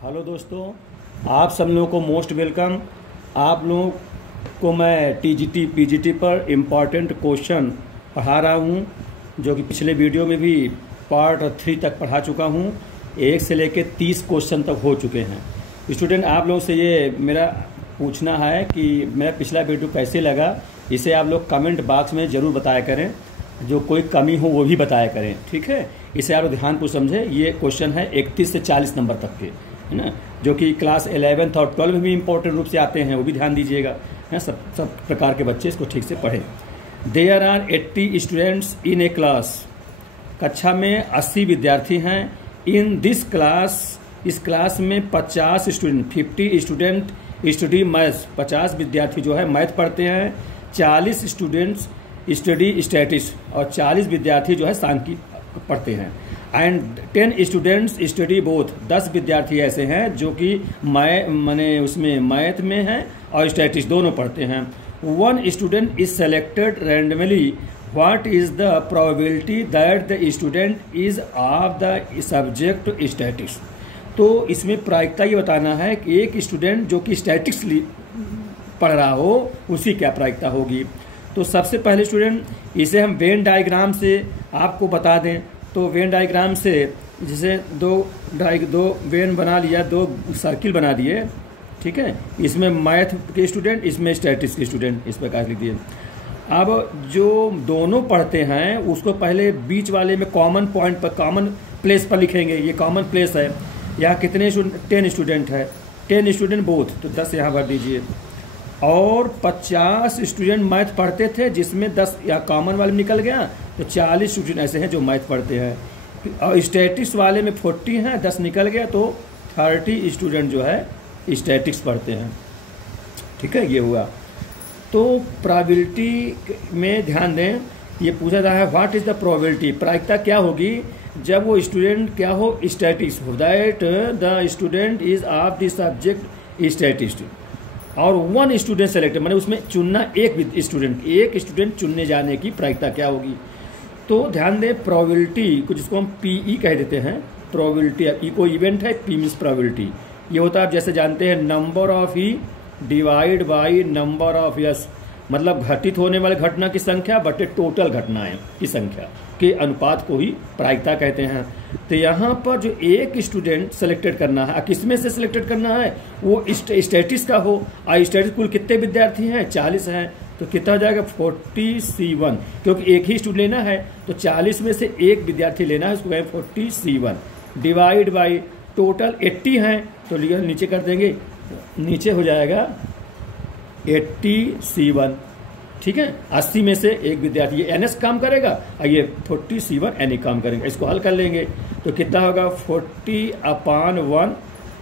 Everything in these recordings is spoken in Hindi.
हेलो दोस्तों, आप सब लोगों को मोस्ट वेलकम। आप लोगों को मैं टीजीटी पीजीटी पर इम्पॉर्टेंट क्वेश्चन पढ़ा रहा हूँ, जो कि पिछले वीडियो में भी पार्ट 3 तक पढ़ा चुका हूँ। 1 से लेकर 30 क्वेश्चन तक हो चुके हैं। स्टूडेंट, आप लोगों से ये मेरा पूछना है कि मेरा पिछला वीडियो कैसे लगा। इसे आप लोग कमेंट बॉक्स में ज़रूर बताया करें, जो कोई कमी हो वो भी बताया करें, ठीक है। इसे आप ध्यानपूर्वक समझें। ये क्वेश्चन है 31 से 40 नंबर तक के, है ना, जो कि क्लास 11th और 12 में भी इम्पोर्टेंट रूप से आते हैं, वो भी ध्यान दीजिएगा, है। सब प्रकार के बच्चे इसको ठीक से पढ़ें। There are 80 students in a class. कक्षा में 80 विद्यार्थी हैं। इन दिस क्लास, इस क्लास में 50 स्टूडेंट, 50 स्टूडेंट स्टडी मैथ्स, 50 विद्यार्थी जो है मैथ पढ़ते हैं। 40 स्टूडेंट्स स्टडी स्टैटिक्स, और 40 विद्यार्थी जो है सांख्यिकी पढ़ते हैं। एंड 10 स्टूडेंट्स स्टडी बोथ, 10 विद्यार्थी ऐसे हैं जो कि उसमें मैथ में हैं और स्टैटिक्स दोनों पढ़ते हैं। 1 student is selected randomly. What is the probability that the student is of the subject statics. तो इसमें प्रायिकता ये बताना है कि एक स्टूडेंट जो कि स्टैटिक्स पढ़ रहा हो उसकी क्या प्रायिकता होगी। तो सबसे पहले स्टूडेंट, इसे हम वेन डायग्राम से आपको बता दें। तो वेन डायग्राम से जैसे दो वेन बना लिया, 2 सर्किल बना दिए, ठीक है। इसमें मैथ के स्टूडेंट, इसमें स्टैटिक्स के स्टूडेंट, इस प्रकार लिख दिए। अब जो दोनों पढ़ते हैं उसको पहले बीच वाले में कॉमन पॉइंट पर, कॉमन प्लेस पर लिखेंगे। ये कॉमन प्लेस है। यहाँ कितने 10 स्टूडेंट है, 10 स्टूडेंट बोथ, तो 10 यहाँ भर दीजिए। और 50 स्टूडेंट मैथ पढ़ते थे, जिसमें 10 या कॉमन वाले में निकल गया, तो 40 स्टूडेंट ऐसे हैं जो मैथ पढ़ते हैं। और स्टैटिक्स वाले में 40 हैं, 10 निकल गया, तो 30 स्टूडेंट जो है स्टैटिक्स पढ़ते हैं, ठीक है। ये हुआ। तो प्रोबेबिलिटी में ध्यान दें, ये पूछा रहा है व्हाट इज द प्रोबेबिलिटी, प्रायिकता क्या होगी जब वो स्टूडेंट क्या हो, स्टैटिक्स हो, that the student is of the subject statics. और 1 स्टूडेंट सेलेक्टेड, मैंने उसमें चुनना एक स्टूडेंट चुनने जाने की प्रायिकता क्या होगी। तो ध्यान दें, प्रोबेबिलिटी को जिसको हम पीई कह देते हैं, प्रोबेबिलिटी, ई को इवेंट है, पी मीन्स प्रोबेबिलिटी। ये होता है, आप जैसे जानते हैं, number of E divide by number of yes, मतलब घटित होने वाले घटना की संख्या बटे टोटल घटनाएं की संख्या के अनुपात को ही प्रायिकता कहते हैं। तो यहाँ पर जो एक स्टूडेंट सेलेक्टेड करना है, किसमें से सिलेक्टेड करना है, वो स्टैटिक्स का हो। और स्टैटिक्स कुल कितने विद्यार्थी हैं, 40 हैं, तो कितना हो जाएगा 40C1, क्योंकि एक ही स्टूडेंट लेना है, तो 40 में से एक विद्यार्थी लेना है, उसको 40C1 डिवाइड बाई टोटल 80 हैं, तो नीचे कर देंगे, नीचे हो जाएगा 80C1, ठीक है। 80 में से एक विद्यार्थी, ये NS काम करेगा और ये 40C1 NE काम करेगा। इसको हल कर लेंगे तो कितना होगा 40/1।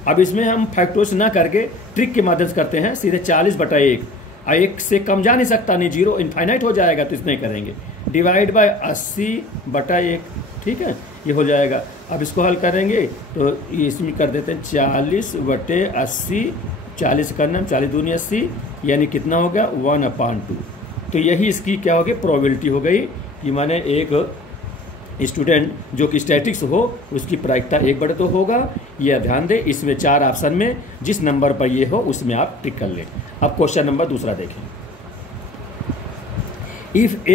अब इसमें हम फैक्टर्स ना करके ट्रिक के माध्यम से करते हैं, सीधे 40/1, और 1 से कम जा नहीं सकता, नहीं, 0 इनफाइनाइट हो जाएगा, तो इसमें करेंगे डिवाइड बाय 80/1, ठीक है। ये हो जाएगा। अब इसको हल करेंगे तो इसमें कर देते हैं 40/80, 40 करना, 40 दूनी 80, यानी कितना हो गया 1/2। तो यही इसकी क्या हो गई, प्रोबेबिलिटी हो गई कि माने एक स्टूडेंट जो कि स्टैटिक्स हो उसकी प्रायिकता 1/2 होगा। यह ध्यान दें, इसमें 4 ऑप्शन में जिस नंबर पर ये हो उसमें आप टिक कर लें। अब क्वेश्चन नंबर दूसरा देखें। If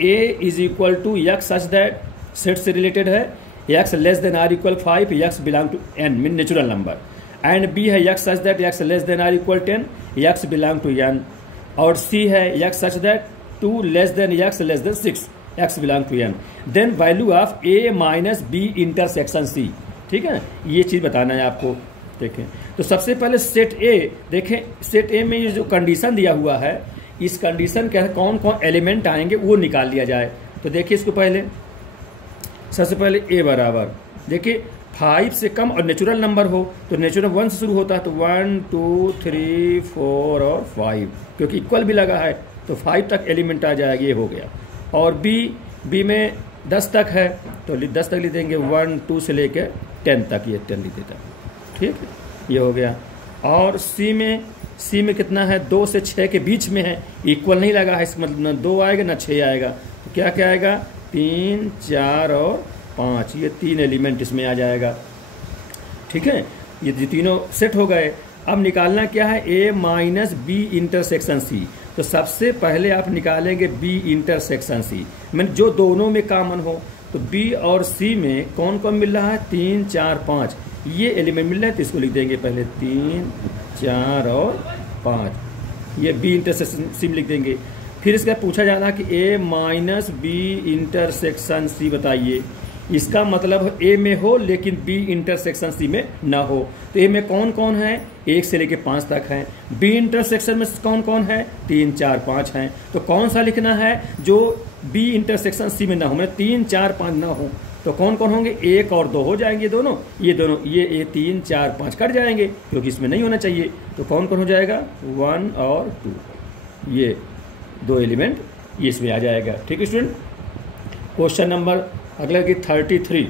A is equal to x such that, set से रिलेटेड है, x less than or equal 5, x belong to N mean natural number, and B है x such that x less than or equal 10, x belong to N, और सी है x such that 2 less than x less than 6, x belong to N, then value of A minus B intersection सी, ठीक है। ये चीज बताना है आपको। देखें, तो सबसे पहले सेट ए देखें। सेट ए में ये जो कंडीशन दिया हुआ है, इस कंडीशन के कौन कौन एलिमेंट आएंगे वो निकाल लिया जाए। तो देखिए इसको पहले, सबसे पहले ए बराबर, देखिए 5 से कम और नेचुरल नंबर हो, तो नेचुरल 1 से शुरू होता है, तो 1 2 3 4 और 5, क्योंकि इक्वल भी लगा है तो 5 तक एलिमेंट आ जाएगा, ये हो गया। और बी में 10 तक है, तो 10 तक लिख देंगे, 1 2 से लेकर 10 तक, ये 10 लिख देता, ठीक है, ये हो गया। और सी में कितना है, 2 से 6 के बीच में है, इक्वल नहीं लगा है, इसका मतलब ना 2 आएगा ना 6 आएगा, तो क्या क्या आएगा 3 4 और 5, ये 3 एलिमेंट इसमें आ जाएगा, ठीक है, ये तीनों सेट हो गए। अब निकालना क्या है, ए माइनस बी इंटरसेक्शन सी। तो सबसे पहले आप निकालेंगे बी इंटरसेक्शन सी, मैंने जो दोनों में कॉमन हो। तो बी और सी में कौन कौन मिल रहा है, 3 4 5 ये एलिमेंट मिल रहा है, तो इसको लिख देंगे पहले 3 4 और 5, ये बी इंटरसेक्शन सी में लिख देंगे। फिर इसका पूछा जा रहा है कि ए माइनस बी इंटरसेक्शन सी बताइए। इसका मतलब ए में हो लेकिन बी इंटरसेक्शन सी में ना हो। तो ए में कौन कौन है, 1 से लेके 5 तक है। बी इंटरसेक्शन में कौन कौन है, 3 4 5 हैं। तो कौन सा लिखना है जो बी इंटरसेक्शन सी में ना हो, मतलब 3 4 5 ना हो। तो कौन कौन होंगे, 1 और 2 हो जाएंगे दोनों, ये 3 4 5 कट जाएंगे क्योंकि इसमें नहीं होना चाहिए। तो कौन कौन हो जाएगा, 1 और 2, ये 2 एलिमेंट ये इसमें आ जाएगा। ठीक है स्टूडेंट। क्वेश्चन नंबर अगला की 33,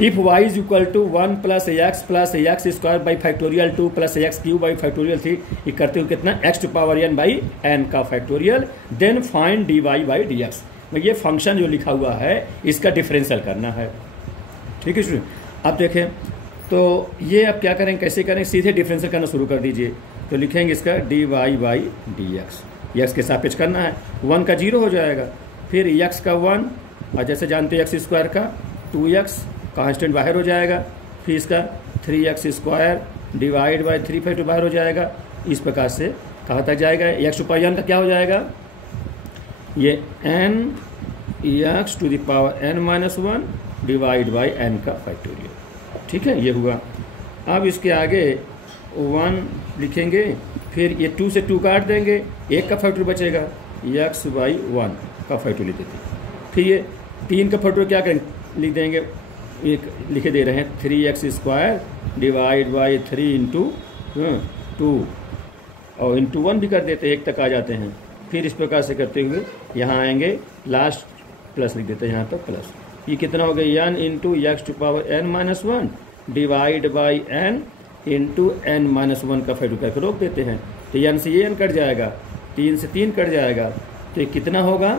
if y is equal to 1 plus X square by factorial 2 plus X cube by factorial 3, ये करते हुए कितना x to power n by n का factorial, then find dy by dx। ये फंक्शन जो लिखा हुआ है इसका डिफरेंशियल करना है। ठीक है स्टूडेंट। अब देखें तो ये अब क्या करें, कैसे करें, सीधे डिफरेंशियल करना शुरू कर दीजिए। तो लिखेंगे इसका dy बाई dx, x के सापेक्ष करना है, 1 का 0 हो जाएगा, फिर x का 1 और जैसे जानते हैं x स्क्वायर का 2x कांस्टेंट बाहर हो जाएगा, फिर इसका 3x square divide by 3 factor बाहर हो जाएगा। इस प्रकार से कहाँ तक जाएगा, x टू पावर n का क्या हो जाएगा, ये n x to the power n minus 1 divide by n का फैक्टोरियल। ठीक है, ये हुआ। अब इसके आगे 1 लिखेंगे, फिर ये 2 से 2 काट देंगे, 1 का फैक्टर बचेगा, x बाई 1 का फैक्टर लिख देते हैं। फिर ये 3 का फैक्टर क्या करेंगे, लिख देंगे, एक लिखे दे रहे हैं 3x square divide by 3 into 2 और इंटू 1 भी कर देते हैं, 1 तक आ जाते हैं। फिर इस प्रकार से करते हुए यहाँ आएंगे, लास्ट प्लस लिख देते हैं यहाँ पर प्लस। ये कितना हो गया, n into X to power n minus 1 divide by n into n minus 1 का फैक्टर करके रोक देते हैं। तो n से ये n कट जाएगा, 3 से 3 कट जाएगा, तो ये कितना होगा,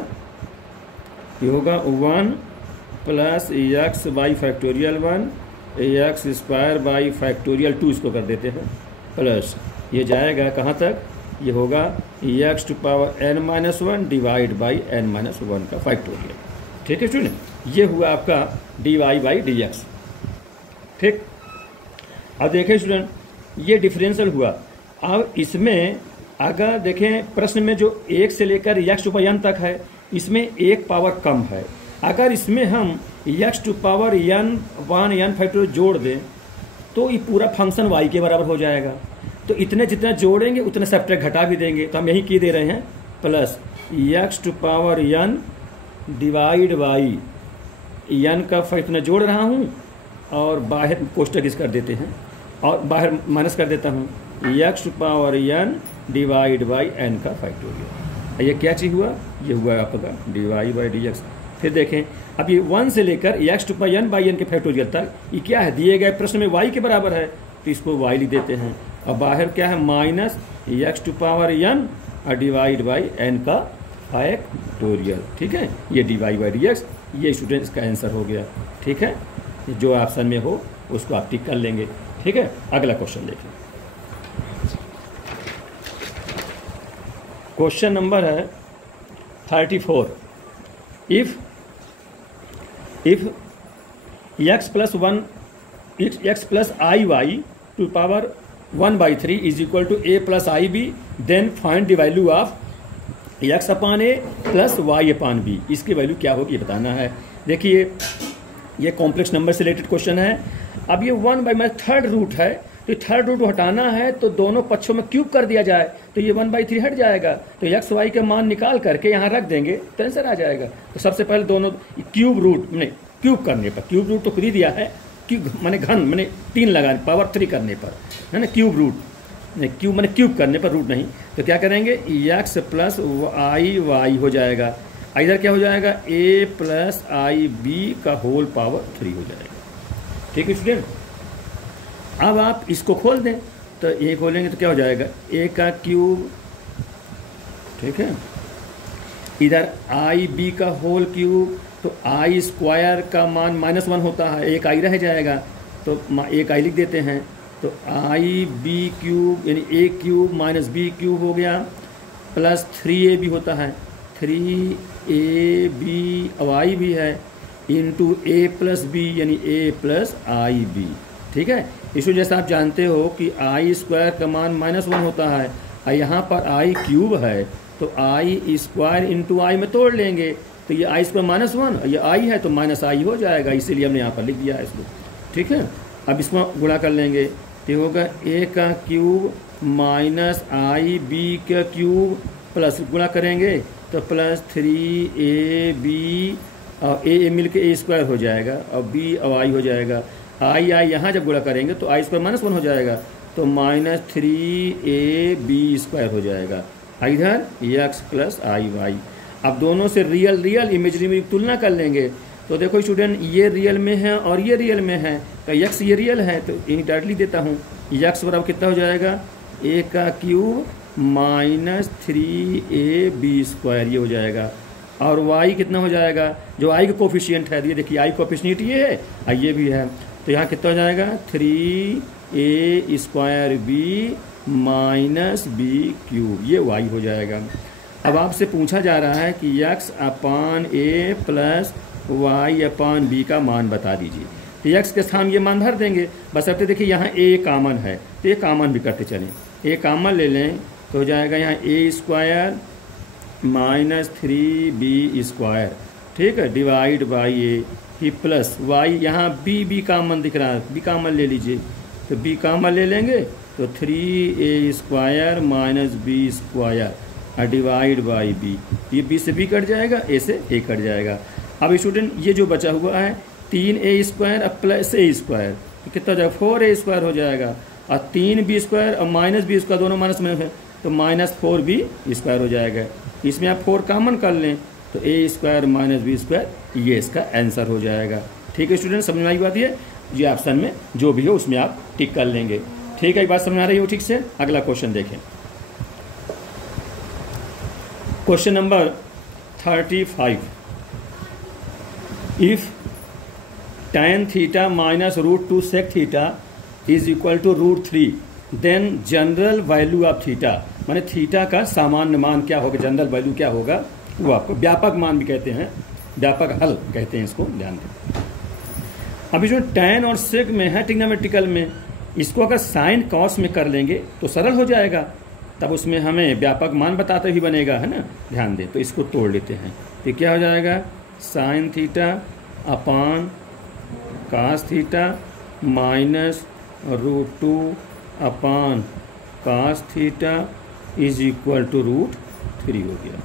ये होगा 1 plus x by factorial 1 x square by factorial 2, इसको कर देते हैं प्लस, ये जाएगा कहाँ तक, ये होगा X to power n minus 1 divide by n minus 1 का फैक्टोरियल। ठीक है स्टूडेंट, ये हुआ आपका dy बाई dx। ठीक, अब देखें स्टूडेंट, ये डिफरेंशियल हुआ। अब इसमें अगर देखें प्रश्न में जो 1 से लेकर x टू पावर n तक है, इसमें एक पावर कम है। अगर इसमें हम x to power n 1 n factor जोड़ दें तो ये पूरा फंक्शन y के बराबर हो जाएगा। तो इतने जितना जोड़ेंगे उतने सब्ट्रैक्ट घटा भी देंगे, तो हम यही की दे रहे हैं plus x to power n divide by n का इतना जोड़ रहा हूँ और बाहर कोष्टक इस कर देते हैं और बाहर माइनस कर देता हूँ, x to power n divide by n का फैक्टोरियल। ये क्या चीज़ हुआ, ये हुआ आपका dy बाई dx। फिर देखें अब ये 1 से लेकर x to power n by n के फैक्टोरियल तक ये क्या है, दिए गए प्रश्न में y के बराबर है, तो इसको y लिख देते हैं। और बाहर क्या है, minus x to power n और डिवाइड बाई n का फैक्टोरियल। ठीक है, ये dy बाई dx, ये स्टूडेंट्स का आंसर हो गया। ठीक है, जो ऑप्शन में हो उसको आप टिक कर लेंगे। ठीक है, अगला क्वेश्चन देखें। क्वेश्चन नंबर है 34, if x plus 1 x plus I Y to power 1/3 is equal to a plus I B, then find the value of x upon a plus y upon b। इसकी वैल्यू क्या होगी ये बताना है। देखिए ये कॉम्प्लेक्स नंबर से रिलेटेड क्वेश्चन है। अब ये 1/, थर्ड रूट है, तो थर्ड रूट हटाना है तो दोनों पक्षों में क्यूब कर दिया जाए, तो ये 1/3 हट जाएगा। तो एक्स वाई के मान निकाल करके यहाँ रख देंगे तो आंसर आ जाएगा। तो सबसे पहले दोनों क्यूब रूट मैंने क्यूब करने पर, क्यूब रूट तो खुद ही दिया है, क्यूब मैंने घन मैंने 3 लगाने पावर 3 करने पर है ना, क्यूब रूट क्यूब मैंने क्यूब करने पर रूट नहीं। तो क्या करेंगे, एक्स प्लस आई वाई हो जाएगा, इधर क्या हो जाएगा, a प्लस आई बी का होल पावर 3 हो जाएगा। ठीक है स्टूडेंट, अब आप इसको खोल दें, तो ये खोलेंगे तो क्या हो जाएगा, a का क्यूब, ठीक है, इधर आई बी का होल क्यूब तो आई स्क्वायर का मान -1 होता है, एक आई रह जाएगा, तो एक आई लिख देते हैं। तो आई बी क्यूब यानी ए क्यूब माइनस बी क्यूब हो गया, प्लस 3ab होता है, 3ab अब आई भी है, इंटू ए प्लस बी यानी ए प्लस आई बी। ठीक है, इसको जैसा आप जानते हो कि आई स्क्वायर का मान -1 होता है और यहाँ पर आई क्यूब है, तो आई स्क्वायर इंटू आई में तोड़ लेंगे, तो ये आई स्क्वायर -1 और ये आई है तो माइनस आई हो जाएगा, इसीलिए हमने यहाँ पर लिख दिया है इसको। ठीक है, अब इसको गुणा कर लेंगे, तो होगा ए का क्यूब माइनस आई बी का क्यूब प्लस गुणा करेंगे तो प्लस 3ab और ए मिल के ए स्क्वायर हो जाएगा और बी और आई हो जाएगा। आई यहाँ जब गुणा करेंगे तो आई स्क्वायर -1 हो जाएगा, तो -3ab स्क्वायर हो जाएगा। इधर x प्लस आई वाई। अब दोनों से रियल इमेजरी में तुलना कर लेंगे, तो देखो स्टूडेंट ये रियल में है और ये रियल में है, तो x ये रियल है तो यहीं डायरेक्टली देता हूँ, x बराबर कितना हो जाएगा, a का क्यूब माइनस 3ab स्क्वायर ये हो जाएगा, और y कितना हो जाएगा, जो i का कोफिशिएंट है, ये देखिए i कोफिशिएंट ये है और ये भी है, तो यहाँ कितना हो जाएगा 3a square b minus B cube, ये y हो जाएगा। अब आपसे पूछा जा रहा है कि x upon a plus y upon b का मान बता दीजिए, तो x के स्थान ये मान भर देंगे, बस अब देखिए यहाँ a कॉमन है तो ये कॉमन भी करते चलें, a कॉमन ले लें तो हो जाएगा यहाँ a square minus 3b square, ठीक है, divide by a he plus y, यहाँ b कॉमन दिख रहा है, b कॉमन ले लीजिए, तो b कॉमन ले लेंगे तो 3a square minus b square divide by b, ये b से b कट जाएगा, a से a कट जाएगा। अब स्टूडेंट ये जो बचा हुआ है 3a square plus a square, तो कितना हो जाएगा 4a स्क्वायर हो जाएगा, और 3b स्क्वायर और माइनस b स्क्वायर दोनों माइनस में है तो माइनस 4b स्क्वायर हो जाएगा। इसमें आप 4 कॉमन कर लें तो a square minus b square ये इसका आंसर हो जाएगा। ठीक है स्टूडेंट, समझ में आई बात ये ऑप्शन में जो भी हो उसमें आप टिक कर लेंगे। ठीक है, एक बात समझ आ रही हो ठीक से। अगला क्वेश्चन देखें, क्वेश्चन नंबर 35। इफ tan थीटा माइनस √2 sec थीटा is equal to √3, then general value of theta, माने थीटा का सामान्य मान क्या होगा, जनरल वैल्यू क्या होगा, वो आपको व्यापक मान भी कहते हैं, व्यापक हल कहते हैं, इसको ध्यान दें। अभी जो tan और sec में है ट्रिग्नोमेट्रिकल में, इसको अगर साइन कॉस में कर लेंगे तो सरल हो जाएगा, तब उसमें हमें व्यापक मान बताते ही बनेगा, है ना, ध्यान दें। तो इसको तोड़ लेते हैं, तो क्या हो जाएगा sine theta upon cos theta minus √2 upon cos theta is equal to √3 हो गया।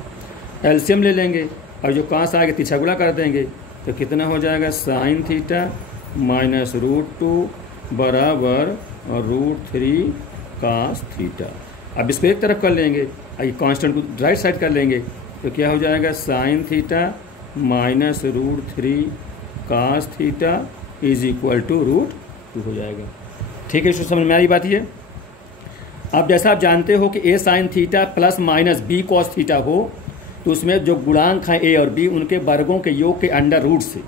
एलसीएम ले लेंगे और जो कास आगे तिरछा गुणा कर देंगे तो कितना हो जाएगा साइन थीटा माइनस √2 बराबर √3 कास थीटा। अब इसको एक तरफ कर लेंगे, ये कांस्टेंट को राइट साइड कर लेंगे तो क्या हो जाएगा sine theta minus √3 cos theta is equal to √2 हो जाएगा। ठीक है, इसको समझ में आ रही बात ये। अब जैसा आप जानते हो कि a sine theta plus minus b cos theta हो तो उसमें जो गुणांक हैं a और b उनके वर्गों के योग के अंडर रूट से,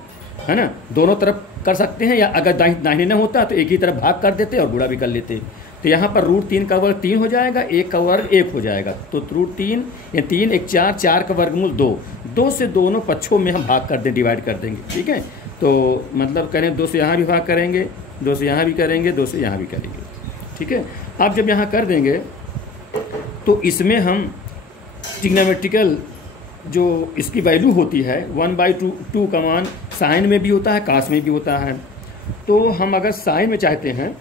है ना, दोनों तरफ कर सकते हैं, या अगर दाहिने न होता तो एक ही तरफ भाग कर देते और गुणा भी कर लेते। तो यहाँ पर √3 का वर्ग 3 हो जाएगा, 1 का वर्ग 1 हो जाएगा, तो √3 या 3 1 4, 4 का वर्गमूल 2, 2 से दोनों पक्षों में हम भाग कर दें, डिवाइड कर देंगे। ठीक है, तो मतलब करें 2 से यहाँ भी भाग करेंगे, 2 से यहाँ भी करेंगे, 2 से यहाँ भी करेंगे। ठीक है, आप जब यहाँ कर देंगे तो इसमें हम ट्रिग्नोमेट्रिकल जो इसकी वैल्यू होती है 1/2 का मान साइन में भी होता है, कास में भी होता है। तो हम अगर साइन में चाहते हैं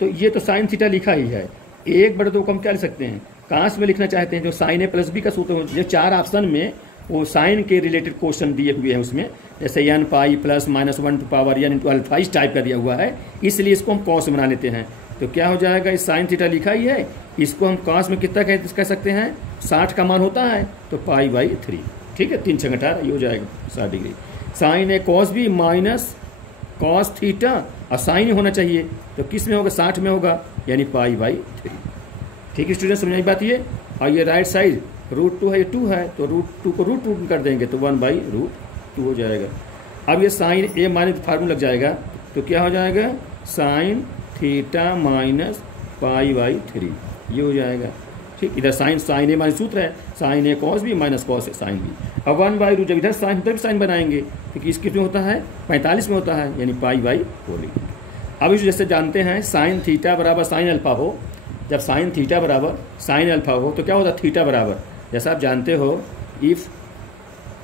तो ये तो साइन थीटा लिखा ही है, 1/2 को हम क्या लिख सकते हैं, कास में लिखना चाहते हैं जो साइन a प्लस b का सूत्र हो, जो 4 ऑप्शन में वो साइन के रिलेटेड क्वेश्चन दिए हुए हैं उसमें, जैसे n pi plus -1 to power n into alpha इस टाइप का दिया हुआ है, इसलिए इसको हम कॉस बना लेते हैं। तो क्या हो जाएगा, इस साइन थीटा लिखा ही है, इसको हम कॉस में कितना कह सकते हैं, 60 का मान होता है तो π/3। ठीक है, 3 6 18 ये हो जाएगा 60 degree. Sine a cos b minus cos theta और साइन ही होना चाहिए, तो किस में होगा, 60 में होगा, यानी π/3। ठीक है स्टूडेंट, समझ बात ये। और ये राइट साइड √2 है, ये 2 है, तो √2 को √2 कर देंगे तो 1/√2 हो जाएगा। अब ये साइन ए माइनस फार्मूला लग जाएगा, तो क्या हो जाएगा, sine theta minus pi by 3, ये हो जाएगा। ठीक, इधर साइन ए माइनस सूत्र है, sign A cos B minus cos A sine B. अब 1/√, जब इधर साइन उधर भी साइन बनाएंगे, क्योंकि इसके में होता है 45 में होता है, यानी पाई बाई 4 लिखेंगे। अब इस जैसे जानते हैं साइन थीटा बराबर साइन अल्फा हो, जब साइन थीटा बराबर साइन अल्फा हो तो क्या होता है, थीटा बराबर, जैसा आप जानते हो, इफ़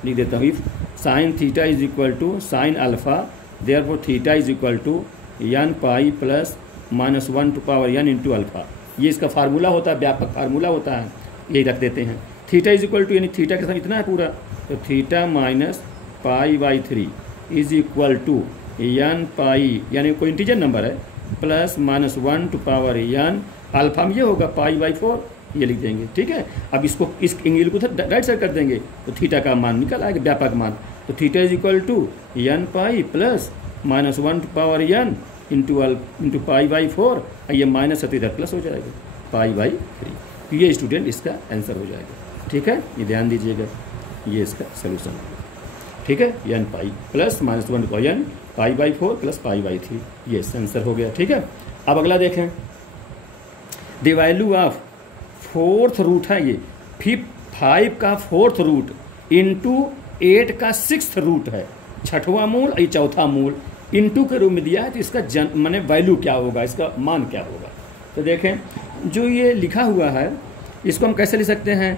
लिख देता हूँ, if sine theta is equal to sine alpha, therefore theta is equal to n pi plus -1 to power n into alpha. ये इसका फार्मूला होता है, व्यापक फार्मूला होता है, यही रख देते हैं। थीटा इज इक्वल टू, यानी थीटा के साथ इतना है पूरा, तो theta minus pi by 3 is equal to n pi, यानी कोई इंटीजर नंबर है, plus -1 to power n, alpha में ये होगा पाई बाई 4, ये लिख देंगे। ठीक है, अब इसको इस एंगल को राइट साइड कर देंगे तो थीटा का मान निकल आएगा, व्यापक मान। तो theta is equal to n pi plus -1 to power n into pi by 4, ये माइनस है तो इधर प्लस हो जाएगा, पाई बाई 3। तो ये स्टूडेंट इसका आंसर हो जाएगा। ठीक है, ये ध्यान दीजिएगा, ये इसका सोल्यूशन है। ठीक है, n pi plus -1 to power n pi by 4 plus pi by 3, ये आंसर हो गया। ठीक है, अब अगला देखें, the value of 4th root है, ये 5 का 4th रूट इंटू 8 का 6th रूट है, 6वां मूल, ये 4था मूल, इंटू के रूप में दिया है, तो इसका माने वैल्यू क्या होगा, इसका मान क्या होगा। तो देखें, जो ये लिखा हुआ है इसको हम कैसे लिख सकते हैं,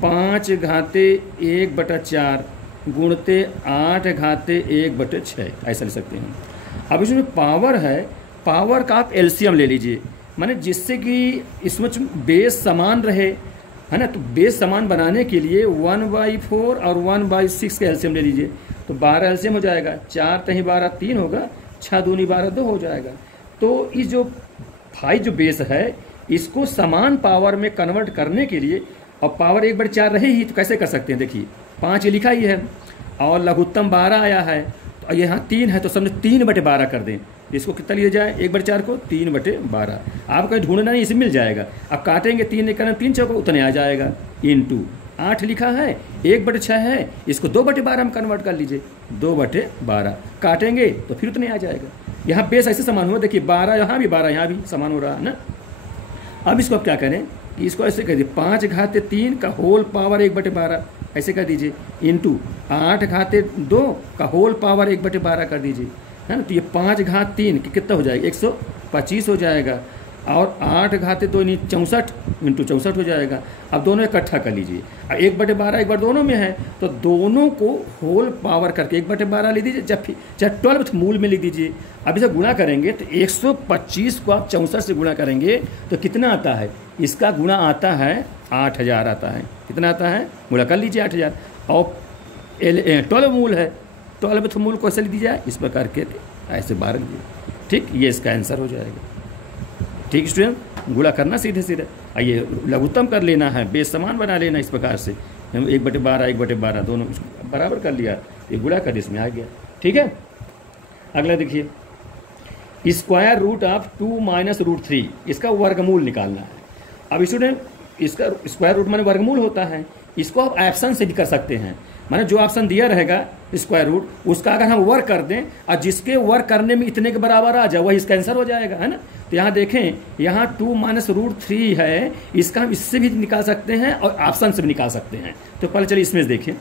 5 घाते 1/4 गुणते 8 घाते 1/6, ऐसा लिख सकते हैं। अब इसमें पावर है, पावर का आप एलसीएम ले लीजिए, माने जिससे कि इसमें बेस समान रहे, है ना। तो बेस समान बनाने के लिए 1/4 और 1/6 का एलसीएम ले लीजिए, तो 12 एलसीएम हो जाएगा, 4 तहीं 12 3 होगा, 6 दूनी 12 2 हो जाएगा। तो इस जो 5 जो बेस है इसको समान पावर में कन्वर्ट करने के लिए, और पावर 1/4 रहे ही तो कैसे कर सकते हैं, देखिए 5 लिखा ही है और लघुत्तम 12 आया है, तो यहाँ 3 है तो समझो 3/12 कर दें, इसको कितना लिया जाए, 1/4 को 3/12, आप कहीं ढूंढना नहीं, इसे मिल जाएगा। अब काटेंगे 3 करना 3 चौको उतने आ जाएगा, इंटू 8 लिखा है, 1/6 है, इसको 2/12 में कन्वर्ट कर लीजिए, 2/12 काटेंगे तो फिर उतने आ जाएगा। यहाँ बेस ऐसे समान हुआ, देखिए 12 यहाँ भी 12 यहाँ भी समान हो रहा है ना। अब इसको आप क्या करें कि इसको ऐसे कर दीजिए, 5 घाते 3 का होल पावर 1/12 ऐसे कर दीजिए, इंटू 8 घाते 2 का होल पावर 1/12 कर दीजिए, है ना। तो ये 5 घात 3 कितना हो जाएगा, 125 हो जाएगा, और 8 घाते 2 यानी 64 इंटू 64 हो जाएगा। अब दोनों इकट्ठा कर लीजिए, और 1/12 एक बार दोनों में है, तो दोनों को होल पावर करके 1/12 ले दीजिए, चाहे 12th मूल में लिख दीजिए। अब इसे गुणा करेंगे तो 125 को आप 64 से गुणा करेंगे तो कितना आता है, इसका गुणा आता है 8000 आता है। कितना आता है, गुणा कर लीजिए 8000, और 12 मूल है, 12th मूल को ऐसे लिख दिया इस प्रकार के ऐसे 12 दिए। ठीक, ये इसका आंसर हो जाएगा। ठीक स्टूडेंट, गुणा करना सीधे सीधे, आइए लघुत्तम कर लेना है, बेस समान बना लेना इस प्रकार से, हम 1/12 1/12 दोनों बराबर कर लिया, ये गुणा कर इसमें आ गया। ठीक है, अगला देखिए, स्क्वायर रूट ऑफ 2 माइनस √3, इसका वर्गमूल निकालना है। अब स्टूडेंट, इसका स्क्वायर रूट माने वर्गमूल होता है, इसको आप ऑप्शन से भी कर सकते हैं, माने जो ऑप्शन दिया रहेगा स्क्वायर रूट, उसका अगर हम वर्क कर दें और जिसके वर्क करने में इतने के बराबर आ जाए वही इसका आंसर हो जाएगा, है ना। तो यहाँ देखें, यहाँ 2 माइनस √3 है, इसका हम इससे भी निकाल सकते हैं और ऑप्शन से भी निकाल सकते हैं। तो पहले चलिए इसमें देखें,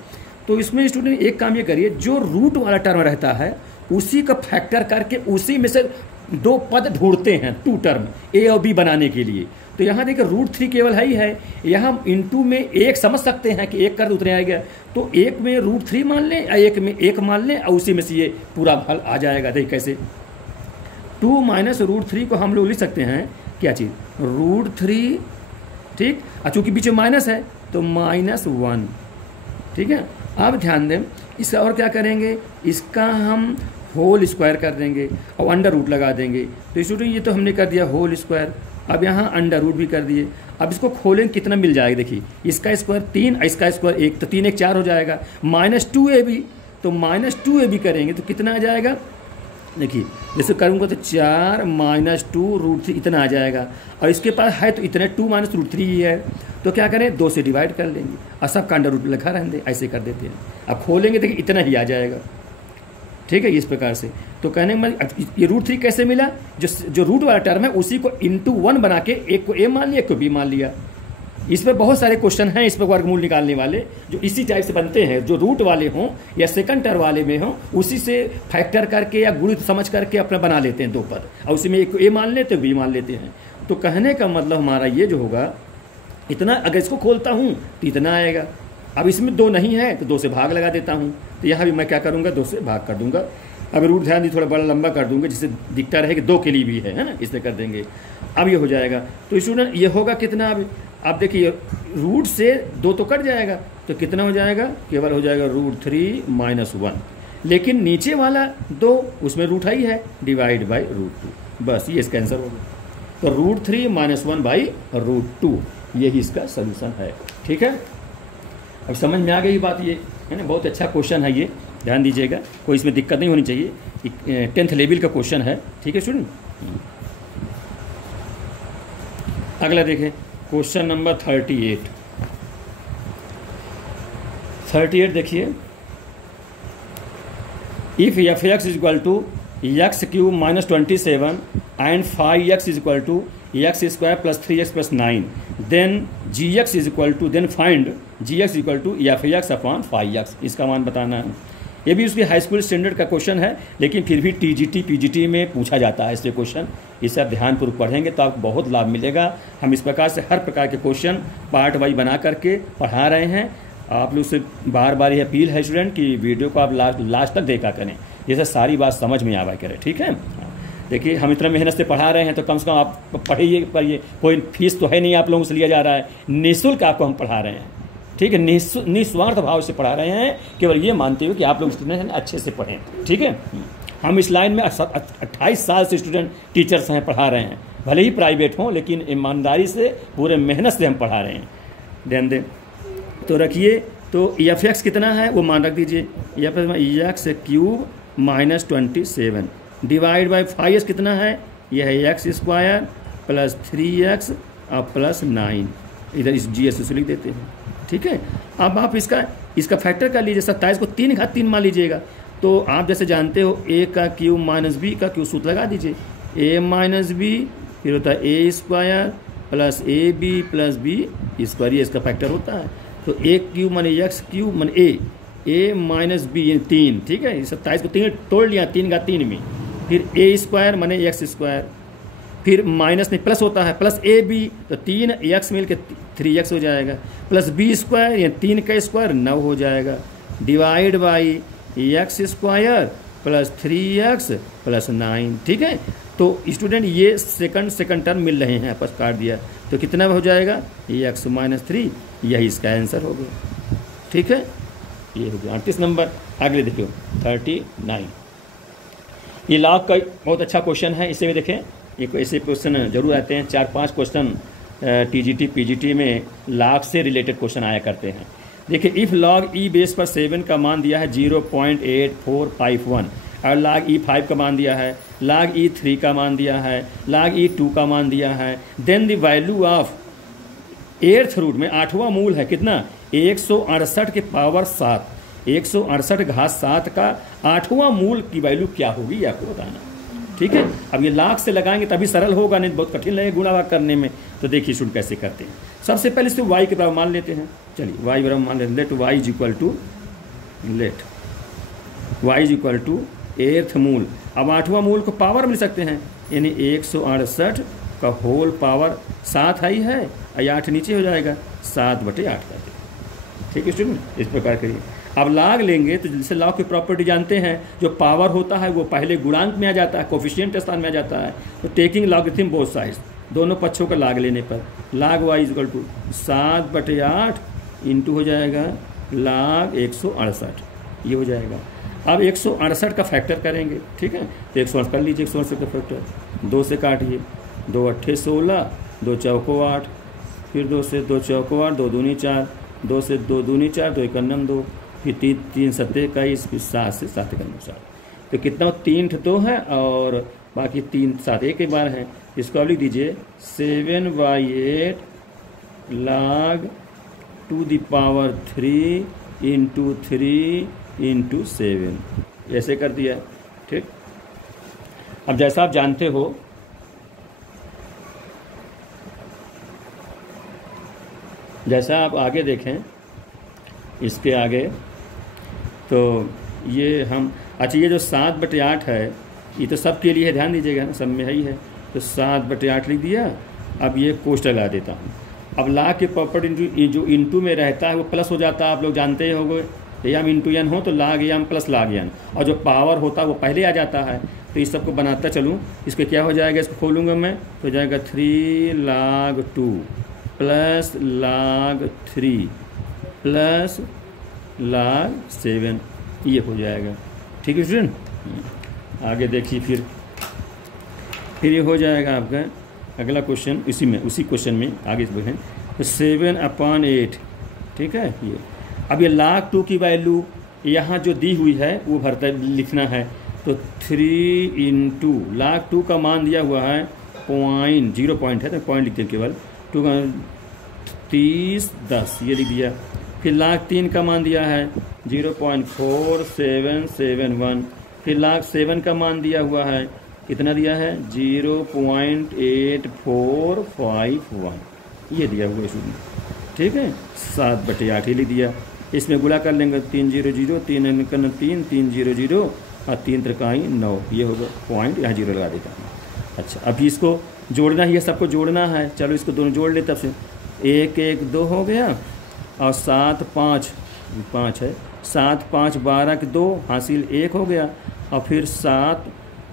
तो इसमें स्टूडेंट एक काम ये करिए, जो रूट वाला टर्म रहता है उसी का फैक्टर करके उसी में से 2 पद ढूंढते हैं, 2 टर्म ए और बी बनाने के लिए। तो यहाँ देखिए √3 केवल है ही है, यहाँ इंटू में 1 समझ सकते हैं कि 1 कर उतने आएगा, तो 1 में √3 मान लें या 1 में 1 मान लें और उसी में से ये पूरा हल आ जाएगा। देखिए कैसे, 2 माइनस √3 को हम लोग लिख सकते हैं क्या चीज़, √3, ठीक, और चूँकि बीच में माइनस है तो -1। ठीक है, अब ध्यान दें, इसका और क्या करेंगे, इसका हम होल स्क्वायर कर देंगे और अंडर रूट लगा देंगे। तो स्टूडेंट ये तो हमने कर दिया होल स्क्वायर, अब यहाँ अंडर रूट भी कर दिए। अब इसको खोलें कितना मिल जाएगा, देखिए इसका स्क्वायर 3, इसका स्क्वायर 1, तो 3 1 4 हो जाएगा, -2ab, तो -2ab करेंगे तो कितना आ जाएगा, देखिए जैसे करूँगा तो 4 -2 √3 इतना आ जाएगा, और इसके पास है तो इतने 2 माइनस √3 ही है, तो क्या करें 2 से डिवाइड कर लेंगे और सब का अंडर रूट लिखा रहने, ऐसे कर देते हैं। अब खोलेंगे देखिए इतना ही आ जाएगा, ठीक है, इस प्रकार से। तो कहने में ये √3 कैसे मिला, जो रूट वाला टर्म है उसी को इंटू 1 बना के एक को a मान लिया, एक को b मान लिया। इस पर बहुत सारे क्वेश्चन हैं, इस पर वर्गमूल निकालने वाले जो इसी टाइप से बनते हैं, जो रूट वाले हों या सेकंड टर्म वाले में हों, उसी से फैक्टर करके या गुणित समझ करके अपना बना लेते हैं 2 पद, और उसी में एक को a मान लेते हैं, b मान लेते हैं। तो कहने का मतलब हमारा ये जो होगा, इतना अगर इसको खोलता हूँ तो इतना आएगा। अब इसमें 2 नहीं है तो 2 से भाग लगा देता हूँ, तो यहाँ भी मैं क्या करूँगा, 2 से भाग कर दूंगा। अब रूट ध्यान दी थोड़ा बड़ा लंबा कर दूंगा, जिससे दिखता रहे कि 2 के लिए भी है ना, इसलिए कर देंगे। अब ये हो जाएगा, तो स्टूडेंट ये होगा कितना, अब देखिए रूट से 2 तो कट जाएगा, तो कितना हो जाएगा, केवल हो जाएगा √3 - 1। लेकिन नीचे वाला 2 उसमें रूट ही है, डिवाइड बाई √2, बस ये इसका आंसर होगा। तो √3 - 1 बाई √2 यही इसका सोल्यूशन है। ठीक है, अब समझ में आ गई बात, ये है ना, बहुत अच्छा क्वेश्चन है ये, ध्यान दीजिएगा, कोई इसमें दिक्कत नहीं होनी चाहिए। 10th लेवल का क्वेश्चन है, ठीक है स्टूडेंट। अगला देखें क्वेश्चन नंबर 38 देखिए, if f(x) = x³ - 27 and 5x = x² + 3x + 9, then gx then find gx = f(x/5x)। इसका मान बताना है। ये भी उसकी हाई स्कूल स्टैंडर्ड का क्वेश्चन है, लेकिन फिर भी TGT PGT में पूछा जाता है इसलिए क्वेश्चन। इसे आप ध्यानपूर्वक पढ़ेंगे तो आपको बहुत लाभ मिलेगा। हम इस प्रकार से हर प्रकार के क्वेश्चन पार्ट वाइज बना करके पढ़ा रहे हैं। आप लोग से बार बार ये अपील है स्टूडेंट कि वीडियो को आप लास्ट तक देखा करें, जैसे सारी बात समझ में आवा करें। ठीक है, देखिए हम इतना मेहनत से पढ़ा रहे हैं तो कम से कम आप पढ़िए, कोई फीस तो है नहीं आप लोगों से लिया जा रहा है, निःशुल्क आपको हम पढ़ा रहे हैं। ठीक है, निस्वार्थ भाव से पढ़ा रहे हैं, केवल ये मानते हुए कि आप लोग स्टूडेंट हैं अच्छे से पढ़ें। ठीक है, हम इस लाइन में 28 साल से स्टूडेंट टीचर्स हैं, पढ़ा रहे हैं, भले ही प्राइवेट हों, लेकिन ईमानदारी से पूरे मेहनत से हम पढ़ा रहे हैं। ध्यान दें तो रखिए, तो f(x) कितना है वो मान रख दीजिए, x³ - 27 डिवाइड बाई 5x कितना है, यह है x² + 3x + 9, इधर इस GS से लिख देते हैं। ठीक है, अब आप इसका फैक्टर कर लीजिए, 27 को 3 घात 3 मान लीजिएगा। तो आप जैसे जानते हो a³ - b का क्यू सूत्र लगा दीजिए, a - b फिर होता है a² + ab + b², ये इसका फैक्टर होता है। तो a³ माने x³ माने a - b यानी 3। ठीक है, 27 को 3 तोड़ लिया, 3 घात 3 में, फिर a² माने x², फिर माइनस नहीं प्लस होता है, + ab तो 3x मिल के 3x हो जाएगा, + b² यानी 3 का स्क्वायर 9 हो जाएगा, डिवाइड बाई x² + 3x + 9। ठीक है, तो स्टूडेंट ये सेकंड टर्म मिल रहे हैं, आपस काट दिया तो कितना हो जाएगा, x - 3, यही इसका आंसर हो गया। ठीक है, ये हो गया 38 नंबर। अगले देखिए 39, ये लॉग का बहुत अच्छा क्वेश्चन है, इसे भी देखें। ये ऐसे क्वेश्चन जरूर आते हैं, 4-5 क्वेश्चन TGT PGT में लॉग से रिलेटेड क्वेश्चन आया करते हैं। देखिए, इफ़ log e बेस पर 7 का मान दिया है 0.8451 और log e5 का मान दिया है, log e3 का मान दिया है, log e2 का मान दिया है, then the value of 8th root में 8वां मूल है कितना, 168 के पावर 7, 168 घात 7 का 8वां मूल की वैल्यू क्या होगी ये आपको बताना। ठीक है, अब ये लाख से लगाएंगे तभी सरल होगा, नहीं बहुत कठिन लगेगा गुणा भाग करने में। तो देखिए शुरू कैसे करते हैं। सबसे पहले इसको y के बराबर मान लेते हैं। चलिए y बराबर मान लेते हैं, late y equal to 8th मूल। अब 8वां मूल को पावर में ले सकते हैं, यानी 168 का होल पावर 7 ही है, 8 नीचे हो जाएगा, 7/8 कर दे। ठीक है स्टूडेंट, इस प्रकार करिए। अब लाग लेंगे तो जैसे लॉग की प्रॉपर्टी जानते हैं, जो पावर होता है वो पहले गुणांक में आ जाता है, कोफिशिएंट स्थान में आ जाता है। तो टेकिंग लॉगरिथम बोथ साइड्स, दोनों पक्षों का लाग लेने पर लाग y इक्वल टू 7/8 इंटू हो जाएगा लाग 168, ये हो जाएगा। अब 168 का फैक्टर करेंगे। ठीक है, तो 168 कर लीजिए, 168 का फैक्टर 2 से काटिए, 2 8 16, 2 चौको 8, फिर 2 से 2 चौको 8, 2 दूनी 4, 2 से 2 दूनी 4, 2 1 2, फिर 3 7 21, फिर 7 से 7 1 4। तो कितना 3 2 है और बाकी 3 7 एक बार है। इसको आप लिख दीजिए 7/8 log 2 ^ 3 × 3 × 7। ऐसे कर दिया। ठीक, अब जैसा आप जानते हो जैसा आप आगे देखें इसके आगे तो ये हम अच्छा ये जो 7/8 है ये तो सब के लिए है, ध्यान दीजिएगा ना, सब में है ही है। तो 7/8 लिख दिया। अब ये कोष्ठक लगा देता हूँ। अब लाग के प्रॉपर्टी जो इंटू में रहता है वो प्लस हो जाता है, आप लोग जानते ही होंगे। एम इंटू एन हो तो लाग एम प्लस लाग एन, और जो पावर होता है वो पहले आ जाता है। तो इस सबको बनाता चलूँ, इसको क्या हो जाएगा, इसको खोलूँगा मैं तो हो जाएगा 3 log 2 plus log 3 plus log 7, ये हो जाएगा। ठीक है स्टूडेंट, आगे देखिए फिर ये हो जाएगा आपका अगला क्वेश्चन, उसी क्वेश्चन में आगे बढ़ें तो 7/8। ठीक है, ये अब ये log 2 की वैल्यू यहाँ जो दी हुई है वो लिखना है। तो 3 इंटू log 2 का मान दिया हुआ है 0 पॉइंट है तो पॉइंट लिखते हैं केवल 2 का 30 10 ये लिख दिया। फिर log 3 का मान दिया है 0.4771। फिर log 7 का मान दिया हुआ है कितना दिया है 0.8451 ये दिया हुआ इसमें। ठीक है, 7/8 ही लिख दिया। इसमें गुणा कर लेंगे 3 0 0 3 3 3 0 0 और 3 3 9 ये होगा पॉइंट, यहाँ 0 लगा देता हूँ। अच्छा, अभी इसको जोड़ना ही है, सबको जोड़ना है। चलो इसको दोनों जोड़ ले, तब से 1 1 2 हो गया और 7 5 है, 7 5 12 के 2 हासिल 1 हो गया, और फिर 7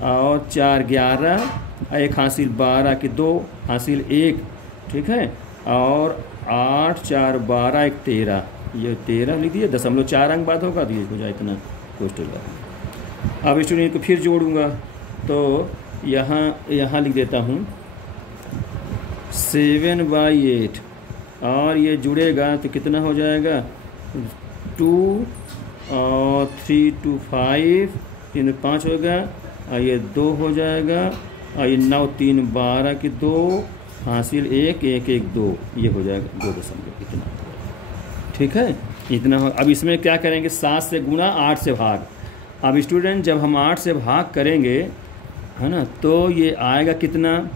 और 4 11 और 1 हासिल 12 के 2 हासिल 1। ठीक है, और 8 4 12 1 13 ये 13 लिख दिया। 0.4 अंक बाद होगा तो ये हो जाए इतना कोष्टक का। अब स्टूडेंट को फिर जोड़ूंगा तो यहाँ लिख देता हूँ 7/8 और ये जुड़ेगा तो कितना हो जाएगा 2 और 3 2 5 3 5 होगा, और ये 2 हो जाएगा, और ये 9 3 12 के 2 हासिल 1 1 1 2 ये हो जाएगा 2 इतना। ठीक है, इतना हो। अब इसमें क्या करेंगे 7 से गुणा 8 से भाग। अब स्टूडेंट जब हम 8 से भाग करेंगे है ना तो ये आएगा कितना,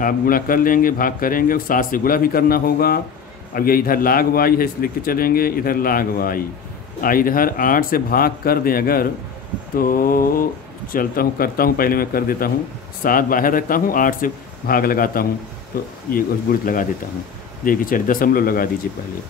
आप गुणा कर लेंगे, भाग करेंगे, 7 से गुणा भी करना होगा। अब ये इधर log y है इसलिए लिखते चलेंगे, इधर log y, इधर 8 से भाग कर दें अगर तो करता हूँ पहले मैं कर देता हूँ। 7 बाहर रखता हूँ, 8 से भाग लगाता हूँ तो ये गुणित लगा देता हूँ। देखिए चलिए दशमलव लगा दीजिए पहले।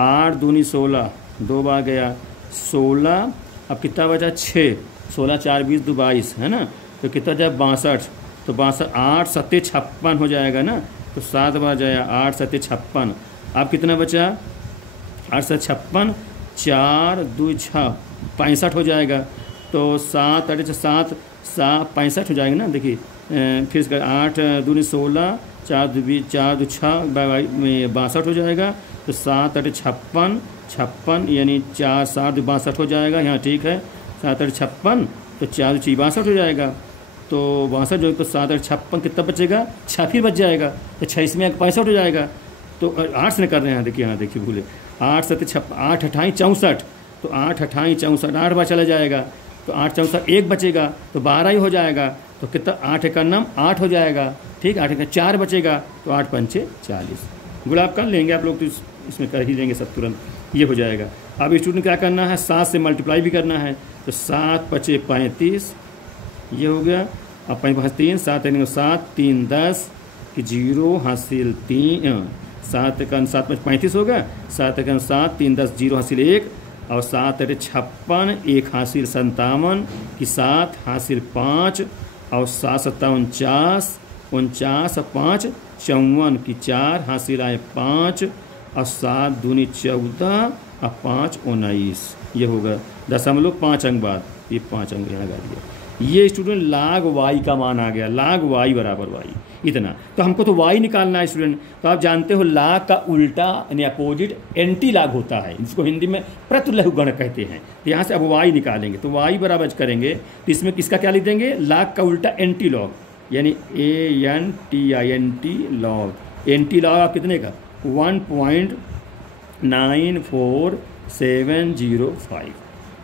8 दूनी 16 2 बार गया 16, अब कितना बचा 6, 16 4 20 2 22 है ना, तो कितना जाए 62, तो 62 8 7 56 हो जाएगा ना, तो 7 बार जाएगा 8 7 56। अब कितना बचा 8 7 56 4 2 6 65 हो जाएगा, तो 7 8 7 65 हो जाएगा ना। देखिए फिर इसका 8 दूनी 16 4 2 20 4 2 6 62 हो जाएगा, तो 7 8 56 यानी 4 7 62 हो जाएगा। यहाँ ठीक है 7 8 56 तो 4 6 62 हो जाएगा, तो 62 जो तो 7 8 56 कितना बचेगा 6 फिर बच जाएगा, तो 6 इसमें 65 हो जाएगा। तो 8 से कर रहे हैं, देखिए यहाँ देखिए भूले 8 7 6 8 28 64, तो 8 28 64 8 बार चला जाएगा, तो 8 64 1 बचेगा तो 12 ही हो जाएगा, तो कितना 8 1 9 8 हो जाएगा। ठीक, 8 1 4 बचेगा तो 8 5 40। गुणा आप कर लेंगे आप लोग, तो इसमें कर ही लेंगे सब तुरंत, ये हो जाएगा। अब स्टूडेंट क्या करना है 7 से मल्टीप्लाई भी करना है, तो 7 5 35 ये हो गया, अब 5 3 7 7 3 10 कि 0 हासिल 3 7 1 7 5 35 होगा, 7 1 7 3 10 0 हासिल 1, और 7 8 56 1 हासिल 57 कि 7 हासिल 5, और 7 7 49 49 5 54 कि 4 हासिल आए 5, और 7 दूनी 14 और 5 19 ये होगा 0.5 अंक बाद, ये 5 अंक यहाँ लगा दिया। ये स्टूडेंट log y का मान आ गया, log y बराबर y इतना। तो हमको तो y निकालना है स्टूडेंट। तो आप जानते हो log का उल्टा यानी अपोजिट एंटी log होता है, जिसको हिंदी में प्रतिलघुगण कहते हैं। तो यहाँ से अब y निकालेंगे, तो y बराबर करेंगे तो इसमें किसका क्या लिख देंगे log का उल्टा एंटी लॉग, यानी ANTI लॉग। एंटी लॉग आप कितने का 1.94705।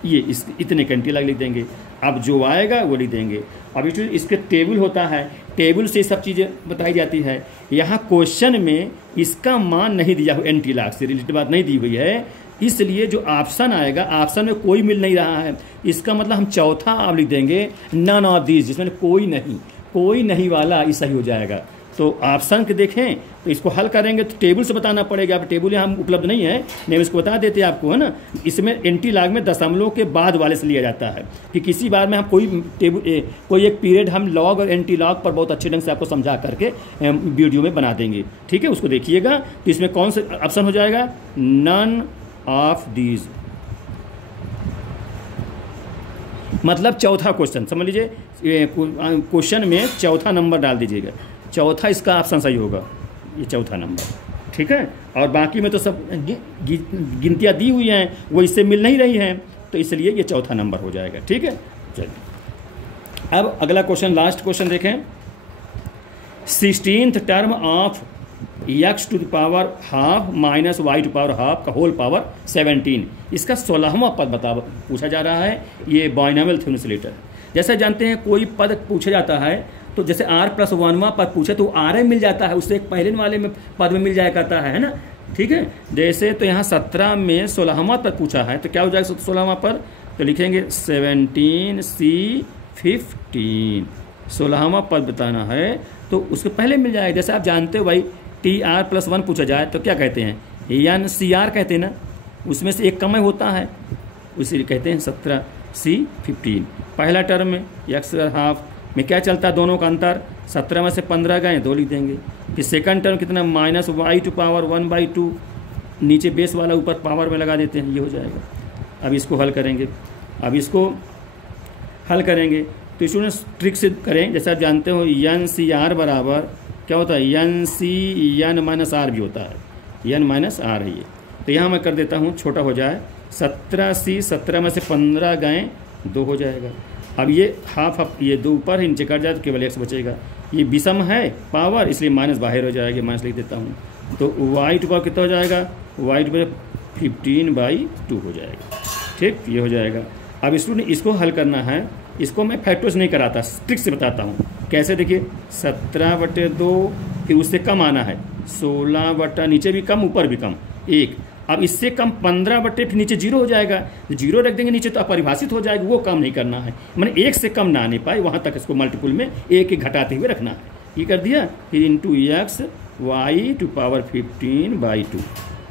ये इस इतने का एंटी लॉग लिख देंगे। अब जो आएगा वो लिख देंगे। अब इसके टेबल होता है, टेबल से सब चीज़ें बताई जाती है। यहाँ क्वेश्चन में इसका मान नहीं दिया हुआ, एंटी लॉग से रिलेटेड बात नहीं दी हुई है, इसलिए जो ऑप्शन आएगा ऑप्शन में कोई मिल नहीं रहा है। इसका मतलब हम चौथा आप लिख देंगे नन ऑफ दिस, जिसमें कोई नहीं वाला ये सही हो जाएगा। तो ऑप्शन के देखें तो इसको हल करेंगे तो टेबल से बताना पड़ेगा। अब टेबल यहाँ उपलब्ध नहीं है, नहीं इसको बता देते आपको, है ना। इसमें एंटी लॉग में दशमलव के बाद वाले से लिया जाता है कि किसी बार में हम कोई एक पीरियड हम लॉग और एंटी लॉग पर बहुत अच्छे ढंग से आपको समझा करके वीडियो में बना देंगे, ठीक है। उसको देखिएगा तो इसमें कौन सा ऑप्शन हो जाएगा, नन ऑफ दीज, मतलब चौथा क्वेश्चन समझ लीजिए। क्वेश्चन में चौथा नंबर डाल दीजिएगा, चौथा इसका ऑप्शन सही होगा, ये चौथा नंबर, ठीक है। और बाकी में तो सब गिनतियाँ दी हुई हैं, वो इससे मिल नहीं रही हैं, तो इसलिए ये चौथा नंबर हो जाएगा, ठीक है। चलिए अब अगला क्वेश्चन, लास्ट क्वेश्चन देखें। 16th term of x to the power half minus y to power हाफ का होल पावर 17, इसका 16वां पद पूछा जा रहा है। ये बाइनोमियल थ्योरम से रिलेटेड। जैसे जानते हैं कोई पद पूछा जाता है तो जैसे r+1वां पद पूछे तो r मिल जाता है, उससे एक पहले वाले में पद में मिल जाया करता है ना, ठीक है। जैसे तो यहाँ 17 में 16वां पद पूछा है तो क्या हो जाएगा 16वां पद, तो लिखेंगे 17C15, 16वां पद बताना है तो उसके पहले मिल जाएगा। जैसे आप जानते हो भाई TR+1 पूछा जाए तो क्या कहते हैं, NCR कहते हैं ना, उसमें से एक कम होता है, उसी कहते हैं 17C15। पहला टर्म में x हाफ में क्या चलता है, दोनों का अंतर 17 में से 15 गए 2 लिख देंगे। फिर सेकंड टर्म कितना, माइनस y टू पावर 1/2, नीचे बेस वाला ऊपर पावर में लगा देते हैं, ये हो जाएगा। अब इसको हल करेंगे, तो स्टूडेंट ट्रिक से करें। जैसे आप जानते हो NCR बराबर क्या होता है, N भी होता है, N-R है ये। तो यहाँ मैं कर देता हूँ, छोटा हो जाए 17C, 17 में से 15 गए 2 हो जाएगा। अब ये हाफ ये 2 ऊपर है, नीचे कट जाए तो केवल x बचेगा। ये विषम है पावर, इसलिए माइनस बाहर हो जाएगा, माइनस लिख देता हूँ। तो y टू पावर कितना हो जाएगा, y टू पावर 15/2 हो जाएगा, ठीक, ये हो जाएगा। अब स्टूडेंट इसको हल करना है, इसको मैं फैक्टर्स नहीं कराता, ट्रिक से बताता हूँ कैसे। देखिए 17/2, फिर उससे कम आना है 16 नीचे भी कम ऊपर भी कम 1। अब इससे कम 15 फिर नीचे 0 हो जाएगा, 0 रख देंगे नीचे तो अपरिभाषित हो जाएगा, वो काम नहीं करना है, मैंने 1 से कम ना आने पाए वहाँ तक इसको मल्टीपुल में 1 घटाते हुए रखना है। ये कर दिया, फिर into x y to power 15/2।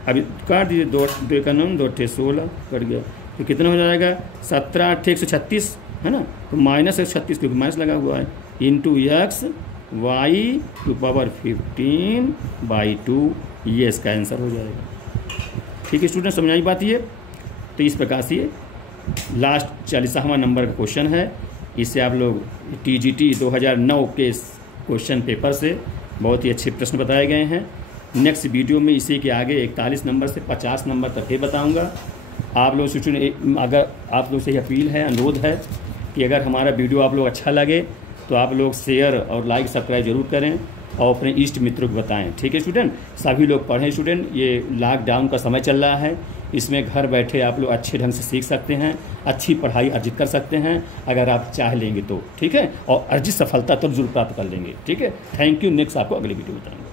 अभी काट दीजिए, 2 का 9, 2 × 16 कट गया, तो कितना हो जाएगा 17 8 136 है ना, तो माइनस 136 क्योंकि माइनस लगा हुआ है, into x y to power 15/2, ये इसका आंसर हो जाएगा। ठीक है स्टूडेंट, समझ आई बात ये। तो इस प्रकार से ये लास्ट 40वां नंबर का क्वेश्चन है। इससे आप लोग TGT 2009 के क्वेश्चन पेपर से बहुत ही अच्छे प्रश्न बताए गए हैं। नेक्स्ट वीडियो में इसी के आगे 41 नंबर से 50 नंबर तक ये बताऊंगा। आप लोग स्टूडेंट, अगर आप लोग से अपील है, अनुरोध है कि अगर हमारा वीडियो आप लोग अच्छा लगे तो आप लोग शेयर और लाइक सब्सक्राइब जरूर करें और अपने इष्ट मित्रों को बताएं। ठीक है स्टूडेंट, सभी लोग पढ़ें स्टूडेंट। ये लॉकडाउन का समय चल रहा है, इसमें घर बैठे आप लोग अच्छे ढंग से सीख सकते हैं, अच्छी पढ़ाई अर्जित कर सकते हैं अगर आप चाह लेंगे तो। ठीक है, और अर्जित सफलता तब जरूर प्राप्त कर लेंगे। ठीक है, थैंक यू। नेक्स्ट आपको अगली वीडियो बताएंगे।